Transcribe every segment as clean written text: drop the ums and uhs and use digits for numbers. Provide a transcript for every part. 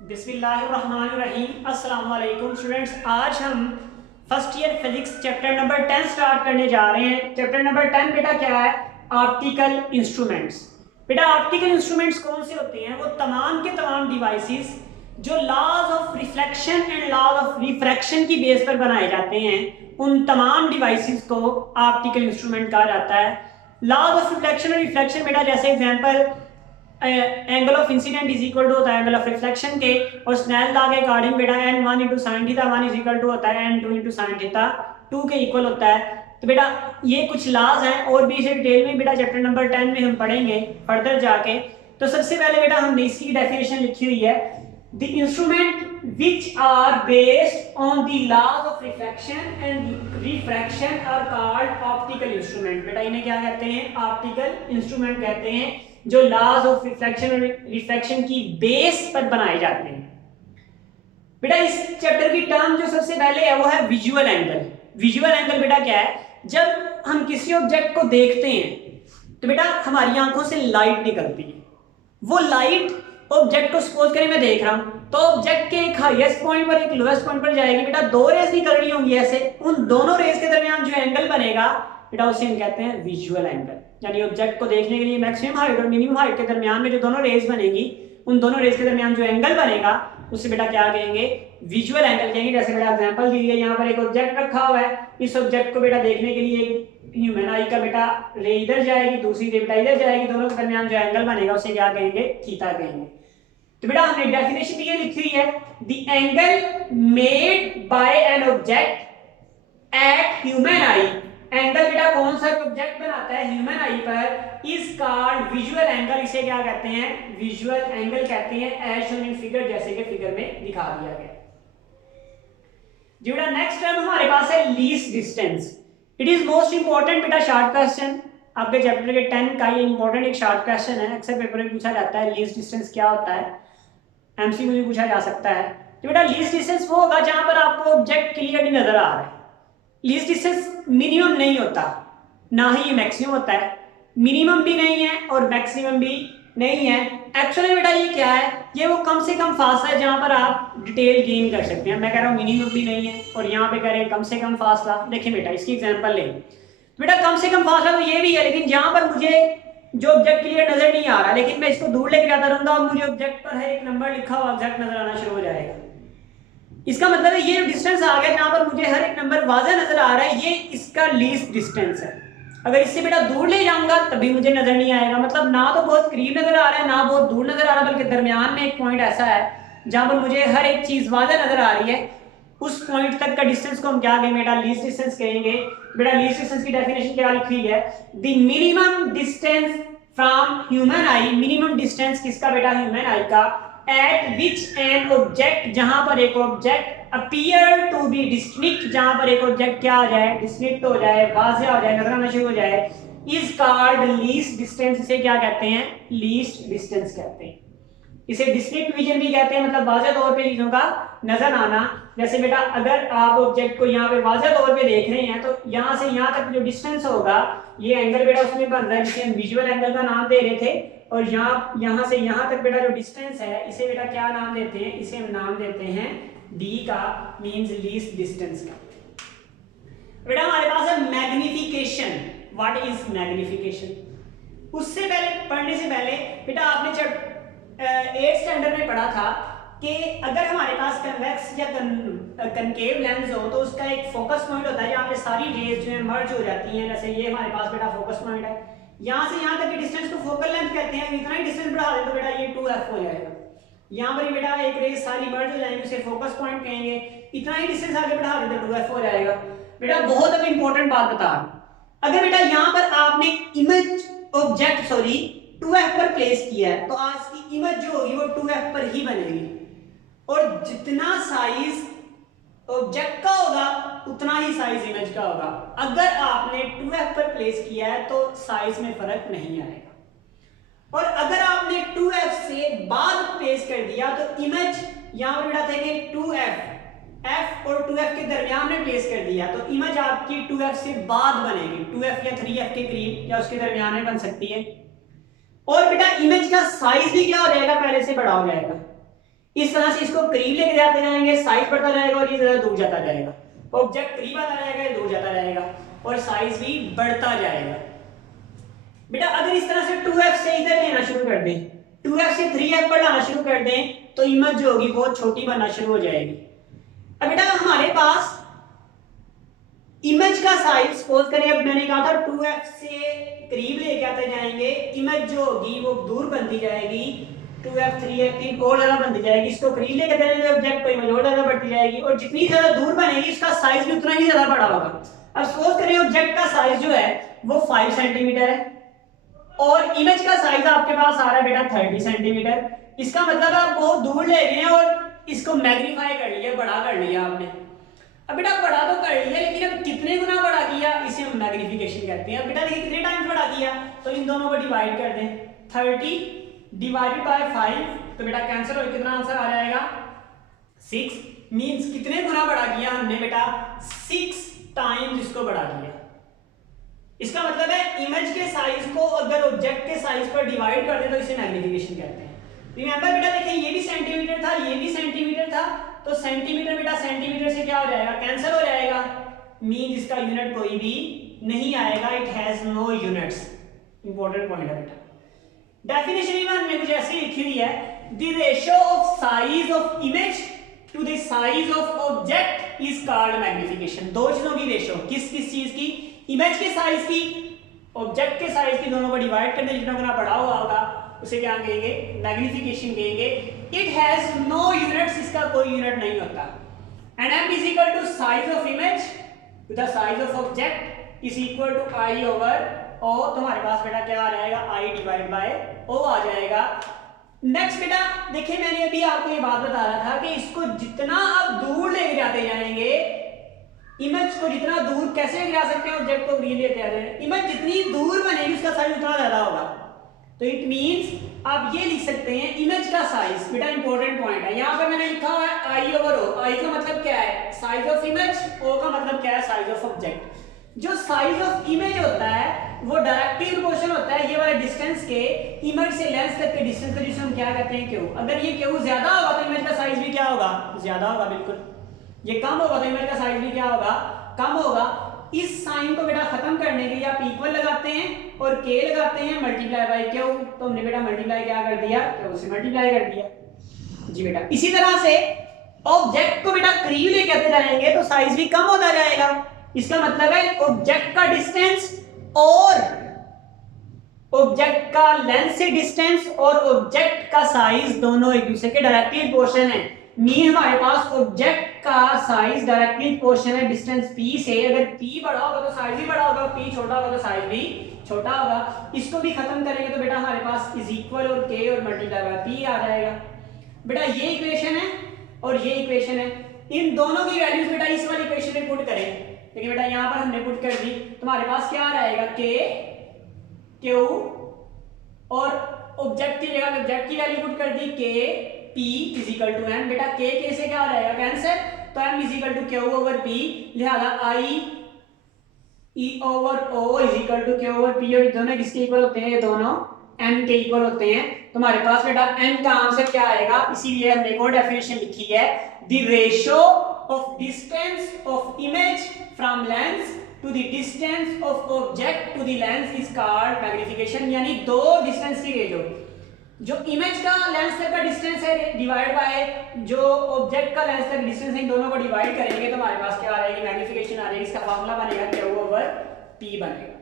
बिस्मिल्लाहिर्रहमानिर्रहीम। अस्सलाम वालेकुम स्टूडेंट्स, आज हम first year physics chapter number 10 start करने जा रहे हैं। चैप्टर नंबर 10 बेटा क्या है? Optical instruments. बेटा ऑप्टिकल इंस्ट्रूमेंट्स कौन से होते हैं? वो तमाम के तमाम डिवाइसेस जो laws of reflection and laws of refraction की बेस पर बनाए जाते हैं, उन तमाम डिवाइसेस को ऑप्टिकल इंस्ट्रूमेंट कहा जाता है। लॉज ऑफ रिफ्लेक्शन और रिफ्लेक्शन बेटा जैसे example angle of incidence is equal to होता है एंगल ऑफ रिफ्लेक्शन के, और स्नेल लॉ के अकॉर्डिंग बेटा n1 into sine theta 1 is equal to होता है n2 इंटू साइन थीटा 2 के इक्वल होता है। तो बेटा ये कुछ लॉज हैं और भी इसे डिटेल में बेटा चैप्टर नंबर 10 में हम पढ़ेंगे फर्दर जाके। तो सबसे पहले बेटा हमने इसकी डेफिनेशन लिखी हुई है, the instrument which are based on the laws of reflection and refraction are called optical instrument. बेटा इन्हें क्या कहते हैं? ऑप्टिकल इंस्ट्रूमेंट कहते हैं, जो लॉज ऑफ रिफ्लेक्शन और रिफ्रैक्शन की बेस पर बनाए जाते हैं। बेटा इस चैप्टर की टर्म जो सबसे पहले है वो है विजुअल एंगल। विजुअल एंगल बेटा क्या है? जब हम किसी ऑब्जेक्ट को देखते हैं तो बेटा हमारी आंखों से लाइट निकलती है। वो लाइट ऑब्जेक्ट को सपोज करें मैं देख रहा हूं तो ऑब्जेक्ट के एक हाईएस्ट पॉइंट पर एक लोएस्ट पॉइंट पर जाएगी। बेटा दो रेज निकल रही होंगी ऐसे, उन दोनों रेज के दरमियान जो एंगल बनेगा बेटा उसे हम कहते हैं विजुअल एंगल। यानी ऑब्जेक्ट को देखने के लिए मैक्सिमम हाइट और मिनिमम हाइट के दरमियान में जो दोनों रेज बनेगी, उन दोनों रेज के दरमियान जो एंगल बनेगा उसे बेटा क्या कहेंगे? विजुअल एंगल कहेंगे। जैसे बेटा एग्जांपल दी है, यहाँ पर एक ऑब्जेक्ट रखा हुआ है, इस ऑब्जेक्ट को बेटा देखने के लिए ह्यूमन आई का बेटा रे इधर जाएगी, दूसरी रे बेटा इधर जाएगी, दोनों के दरमियान जो एंगल बनेगा उसे क्या कहेंगे? थीटा कहेंगे। तो बेटा हमने डेफिनेशन ये लिखी हुई है, the angle made by an object at human I. Angle बेटा कौन सा ऑब्जेक्ट बनाता है ह्यूमन आई पर, इज कॉल्ड विजुअल एंगल। इसे क्या कहते हैं? विजुअल एंगल कहते हैं, एज शोन इन फिगर, जैसे कि फिगर में दिखा दिया गया। जी बेटा नेक्स्ट टर्म हमारे पास है least distance. It is most important बेटा शॉर्ट क्वेश्चन। आपके चैप्टर के 10 का ये इंपॉर्टेंट एक शॉर्ट क्वेश्चन है, अक्सर पेपर में पूछा जाता है लीस्ट डिस्टेंस क्या होता है, एमसीक्यू में पूछा जा सकता है। तो बेटा लीस्ट डिस्टेंस वो होगा जहां पर आपको ऑब्जेक्ट क्लियरली नजर आ रहा है। लीस्ट डिस्टेंस मिनिमम नहीं होता, ना ही ये मैक्सिमम होता है, मिनिमम भी नहीं है और मैक्सिमम भी नहीं है। एक्चुअली बेटा ये क्या है? ये वो कम से कम फासला है जहां पर आप डिटेल गेन कर सकते हैं। मैं कह रहा हूँ मिनिमम भी नहीं है और यहाँ पे कह रहे हैं कम से कम फासला। देखिए बेटा इसकी एग्जांपल लें, तो बेटा कम से कम फासला तो ये भी है, लेकिन जहां पर मुझे जो ऑब्जेक्ट क्लियर नजर नहीं आ रहा, लेकिन मैं इसको दूर लेके जाता रहूंगा और मुझे ऑब्जेक्ट पर है एक नंबर लिखा हुआ ऑब्जेक्ट नजर आना शुरू हो जाएगा। इसका मतलब है ये डिस्टेंस आ गया जहां पर मुझे हर एक नंबर वाज़ेह नजर आ रहा है, ये इसका लीस्ट डिस्टेंस है। अगर इससे बेटा दूर ले जाऊंगा तभी मुझे नजर नहीं आएगा। मतलब ना तो बहुत करीब नजर आ रहा है ना बहुत दूर नजर आ रहा है, बल्कि दरमियान में एक पॉइंट ऐसा है जहां पर मुझे हर एक चीज वाज़ेह नजर आ रही है। उस पॉइंट तक का डिस्टेंस को हम क्या कहेंगे बेटा? लीस्ट डिस्टेंस कहेंगे। बेटा लीस्ट डिस्टेंस की डेफिनेशन क्या लिखी है? The minimum distance from human I. Minimum distance किसका बेटा? ह्यूमन आई का। एट विच एन ऑब्जेक्ट, जहां पर एक object appear to be distinct, जहां पर एक ऑब्जेक्ट क्या हो जाए? डिस्टिंक्ट हो जाए, वाज़ेह हो जाए, नजर आना शुरू हो जाए, इज कॉल्ड लीस्ट डिस्टेंस। इसे क्या कहते हैं? लीस्ट डिस्टेंस कहते हैं। इसे डिस्टिंक्ट विजन भी कहते हैं, मतलब वाज़ेह तौर पे चीजों का नजर आना। जैसे बेटा अगर आप ऑब्जेक्ट को यहाँ पे वाज़ेह तौर पे देख रहे हैं तो यहाँ से यहाँ तक जो डिस्टेंस होगा, ये एंगल बेटा उसमें बन रहा है जिसे हम विजुअल एंगल का नाम दे रहे थे। और यहाँ से यहाँ तक बेटा जो डिस्टेंस है इसे बेटा क्या नाम देते हैं? इसे हम नाम देते हैं डी का, मींस लीस्ट डिस्टेंस का। बेटा हमारे पास है मैग्निफिकेशन। What is magnification? उससे पहले पढ़ने से पहले बेटा आपने जब 8th स्टैंडर्ड में पढ़ा था कि अगर हमारे पास कन्वेक्स या कनकेव लेंस हो तो उसका एक फोकस पॉइंट होता है जहाँ पे सारी रेज जो है मर्ज हो जाती हैं। जैसे ये हमारे पास बेटा फोकस पॉइंट है, यहाँ से यहाँ तक के डिस्टेंस को फोकल लेंथ कहते हैं। इतना ही डिस्टेंस बढ़ा दे तो बेटा ये 2f हो जाएगा। यहाँ पर बेटा एक रेज सारी मर्ज हो जाएंगी, उसे फोकस पॉइंट कहेंगे। इतना ही डिस्टेंस आगे बढ़ा दे तो 2f हो जाएगा। बेटा बहुत अब इंपॉर्टेंट बात बता रहा हूँ, अगर बेटा यहाँ पर आपने इमेज ऑब्जेक्ट 2f पर प्लेस किया है तो आज की इमेज जो होगी वो 2f पर ही बनेगी, और जितना साइज ऑब्जेक्ट का होगा उतना ही साइज इमेज का होगा। अगर आपने 2f पर प्लेस किया है तो साइज में फर्क नहीं आएगा, और अगर आपने 2f से बाद प्लेस कर दिया तो इमेज यहां पर बेटा थे 2f, f और 2f के दरमियान में प्लेस कर दिया तो इमेज आपकी 2f से बाद बनेगी, 2f या 3f के करीब या उसके दरमियान में बन सकती है। और बेटा इमेज का साइज भी क्या हो जाएगा? पहले से बड़ा हो जाएगा। इस तरह से इसको करीब लेके जाते जाएंगे, साइज बढ़ता जाएगा और ये ज़्यादा दूर जाता जाएगा। ऑब्जेक्ट करीब आता जाएगा, ये दूर जाता जाएगा और साइज भी बढ़ता जाएगा। बेटा अगर इस तरह से 2f से इधर लेना शुरू कर दें, 2f से 3f पर लाना शुरू कर दें तो इमेज जो होगी बहुत छोटी बनना शुरू हो जाएगी। अब बेटा हमारे पास इमेज का साइज सपोज करें, अब मैंने कहा था 2f से करीब लेके आते जाएंगे, इमेज जो होगी वो दूर बनती जाएगी, 2f 3f की और ज्यादा बनती जाएगी। इसको करीब लेके जाएंगे ऑब्जेक्ट को, इमेज और ज्यादा बढ़ती जाएगी और जितनी ज्यादा दूर बनेगी इसका साइज भी उतना ही ज्यादा बड़ा होगा। अब सपोज करें ऑब्जेक्ट का साइज जो है वो 5 सेंटीमीटर है और इमेज का साइज आपके पास आ रहा है बेटा 30 सेंटीमीटर। इसका मतलब आप बहुत दूर ले गए हैं और इसको मैग्नीफाई कर लिया, बड़ा कर लिया आपने। अब बेटा बड़ा तो कर लिया लेकिन अब कितने गुना बड़ा किया, इसे हम मैग्नीफिकेशन कहते हैं। अब बेटा देखिए कितने टाइम्स बड़ा किया, तो इन दोनों को डिवाइड कर दें, 30 डिवाइडेड बाय 5 तो बेटा कैंसिल हो, कितना आंसर आ जाएगा 6। मींस कितने गुना बड़ा किया हमने बेटा, 6 टाइम्स इसको बड़ा किया। इसका मतलब है इमेज के साइज को अगर ऑब्जेक्ट के साइज पर डिवाइड कर दें तो इसे मैग्नीफिकेशन कहते हैं। रिमेंबर बेटा देखिए ये भी सेंटीमीटर था, ये भी सेंटीमीटर था, तो सेंटीमीटर बेटा सेंटीमीटर से क्या हो जाएगा, कैंसिल हो जाएगा। मींस इसका यूनिट कोई भी नहीं आएगा, it has no units. Important point है बेटा। डेफिनेशन भी हमने कुछ ऐसी लिखी हुई है, the ratio of size of image to the size of object is called magnification. दो चीजों की रेशियो, किस किस चीज की, इमेज के साइज की, ऑब्जेक्ट के साइज की, दोनों को डिवाइड करने जितना गुना बड़ा हुआ होगा उसे क्या कहेंगे, मैग्नीफिकेशन कहेंगे। इट हैज नो यूनिट्स, इसका कोई यूनिट नहीं होता। And m is equal to size of image to the size of object is equal to i over o। तो हमारे पास बेटा क्या आ जाएगा, i डिवाइड बाय o आ जाएगा। नेक्स्ट बेटा देखिए मैंने अभी आपको ये बात बता रहा था कि इसको जितना आप दूर लेके जाते जाएंगे, इमेज को जितना दूर कैसे गिरा सकते हैं, ऑब्जेक्ट को करीब लेते जाते हैं, इमेज जितनी दूर बनेगी उसका साइज उतना ज्यादा होगा। तो इट मींस आप ये लिख सकते हैं इमेज का साइज, बेटा इंपॉर्टेंट पॉइंट है, यहां पर मैंने लिखा हुआ है i ओवर o। i का मतलब क्या है, साइज ऑफ इमेज, o का मतलब क्या है, साइज ऑफ ऑब्जेक्ट। जो साइज ऑफ इमेज होता है वो डायरेक्टली प्रोपोर्शनल होता है ये वाले डिस्टेंस के, इमेज से लेंस तक के डिस्टेंस को, जिसे हम क्या कहते हैं क्यू। अगर ये क्यू ज्यादा होगा तो इमेज का साइज भी क्या होगा, ज्यादा होगा। बिल्कुल ये कम होगा तो इमेज का साइज भी क्या होगा, कम होगा। इस साइन को बेटा खत्म करने के लिए आप इक्वल लगाते हैं और k लगाते हैं मल्टीप्लाई बाय क्यू। तो हमने बेटा मल्टीप्लाई क्या कर दिया, क्यू से मल्टीप्लाई कर दिया जी बेटा। इसी तरह से ऑब्जेक्ट को बेटा करीब लेके आते जाएंगे तो साइज भी कम होता जाएगा। इसका मतलब है ऑब्जेक्ट का डिस्टेंस और ऑब्जेक्ट का लेंथ से डिस्टेंस और ऑब्जेक्ट का साइज दोनों एक दूसरे के डायरेक्टली प्रोपोर्शनल है। मीन हमारे पास ऑब्जेक्ट का साइज डायरेक्टली प्रोपोर्शनल है डिस्टेंस p से। अगर p बड़ा होगा तो साइज भी बड़ा होगा, p छोटा होगा तो साइज भी छोटा होगा। इसको भी खत्म करेंगे तो बेटा हमारे पास इज इक्वल और k और मल्टीप्लाई बाय p आ जाएगा। बेटा ये इक्वेशन है और ये इक्वेशन है, इन दोनों की वैल्यूज बेटा इस वाली इक्वेशन में पुट करें। देखिए बेटा यहां पर हमने पुट कर दी तो हमारे पास क्या रहेगा, k q और ऑब्जेक्ट की जगह ऑब्जेक्ट की वैल्यू पुट कर दी k p is equal to m। बेटा k k से क्या हो जाएगा, कैंसिल, तो m is equal to q over p, लिहाजा i e over o is equal to q over p। और दोनों किसके इक्वल होते हैं, ये दोनों m के इक्वल होते हैं। तो हमारे पास बेटा m का आंसर क्या आएगा, इसीलिए हमने एक और डेफिनेशन लिखी है, the ratio of distance of image from lens to the distance of object to the lens is called magnification. यानी दो डिस्टेंस की रेशियो, जो इमेज का लेंस तक का डिस्टेंस है डिवाइड बाय जो ऑब्जेक्ट का लेंस तक डिस्टेंस है, इन दोनों को डिवाइड करेंगे तो हमारे पास क्या आ जाएगी, मैग्नीफिकेशन आ जाएगी। इसका फार्मूला बनेगा q ओवर p बनेगा।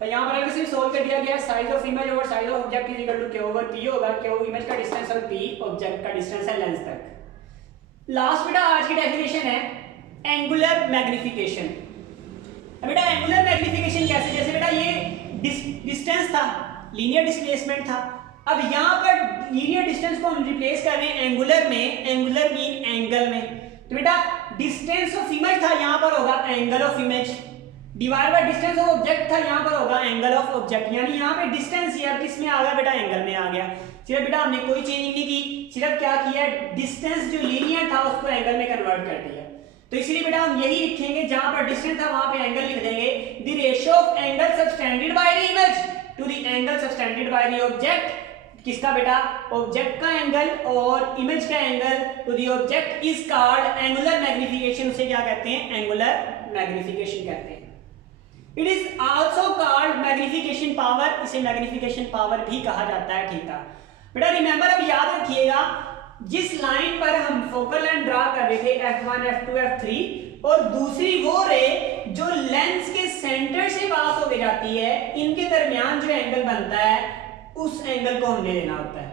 तो यहां पर अगर सिर्फ सोल्व कर दिया गया, size of image over size of object is equal to q over p होगा। q इमेज का डिस्टेंस और p ऑब्जेक्ट का डिस्टेंस है लेंस तक। लास्ट बेटा आज की डेफिनेशन है एंगुलर मैग्नीफिकेशन। बेटा एंगुलर मैग्नीफिकेशन कैसे, जैसे बेटा ये डिस्टेंस था, लीनियर डिस्प्लेसमेंट था, अब यहां पर लीनियर डिस्टेंस को हम रिप्लेस कर रहे हैं एंगुलर में, एंगुलर मीन एंगल में। तो बेटा डिस्टेंस ऑफ इमेज था, यहां पर होगा angle of image, divide by distance of object था, यहां पर होगा एंगल ऑफ ऑब्जेक्ट। यानी यहां पे डिस्टेंस यार किस में आ गया बेटा, एंगल में आ गया। सिर्फ बेटा हमने कोई चेंजिंग नहीं की, सिर्फ क्या किया, डिस्टेंस जो लीनियर था उसको एंगल में कन्वर्ट कर दिया। तो इसलिए बेटा हम यही लिखेंगे, जहां पर डिस्टेंस था वहां पे एंगल लिख देंगे। The ratio of angle subtended by the image to the angle subtended by the object किसका बेटा, ऑब्जेक्ट का एंगल और इमेज का angle to the object is called angular magnification. उसे क्या कहते हैं, एंगुलर मैग्निफिकेशन कहते हैं। It is also called magnification power, इसे मैग्निफिकेशन पावर भी कहा जाता है। ठीक है बेटा, रिमेंबर अब याद रखिएगा जिस लाइन पर हम फोकल लेंथ ड्रा कर रहे थे f1 f2 f3 और दूसरी वो रे जो लेंस के सेंटर से पास होके जाती है, इनके दरमियान जो एंगल बनता है उस एंगल को हमने लेना होता है।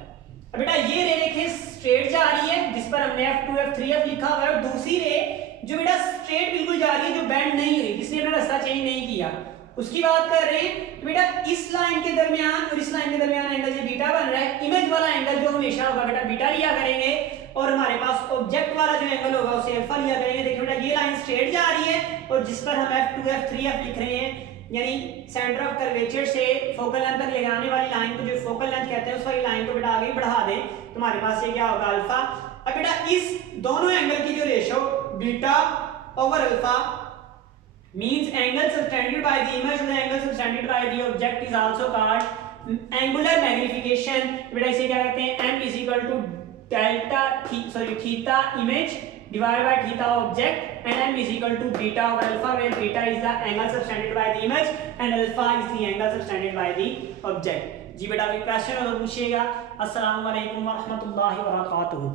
अब बेटा ये रे देखें स्ट्रेट जा रही है जिस पर हमने f2 f3 f लिखा हुआ है, और दूसरी रे जो बेटा स्ट्रेट बिल्कुल जा रही है, जो बेंड नहीं हुई, जिसने अपना रास्ता चेंज नहीं किया, उसकी बात कर रहे हैं। तो बेटा इस लाइन के दरमियान और इस लाइन के दरमियान एंगल जो बीटा बन रहा है, इमेज वाला एंगल जो हमेशा होगा बेटा बीटा लिया करेंगे, और हमारे पास ऑब्जेक्ट वाला जो एंगल होगा उसे अल्फा लिया करेंगे। देखिए बेटा ये लाइन स्ट्रेट जा रही है और जिस पर हम f2 f3 f लिख रहे हैं, यानी सेंटर ऑफ कर्वेचर से फोकल लेंथ तक ले जाने वाली लाइन को जो फोकल लेंथ कहते हैं, उस वाली लाइन को बेटा आगे बढ़ा दें तो हमारे पास ये क्या होगा, अल्फा। अब बेटा इस दोनों एंगल की जो ratio beta over alpha means angle subtended by the image or the angle subtended by the object is also called angular magnification। बेटा इसे क्या कहते हैं, m is equal to delta theta image divided by theta object, and m is equal to beta over alpha, where beta is the angle subtended by the image and alpha is the angle subtended by the object। जी बेटा अभी question और पूछिएगा। अस्सलाम वालेकुम व रहमतुल्लाहि व बरकातुहू।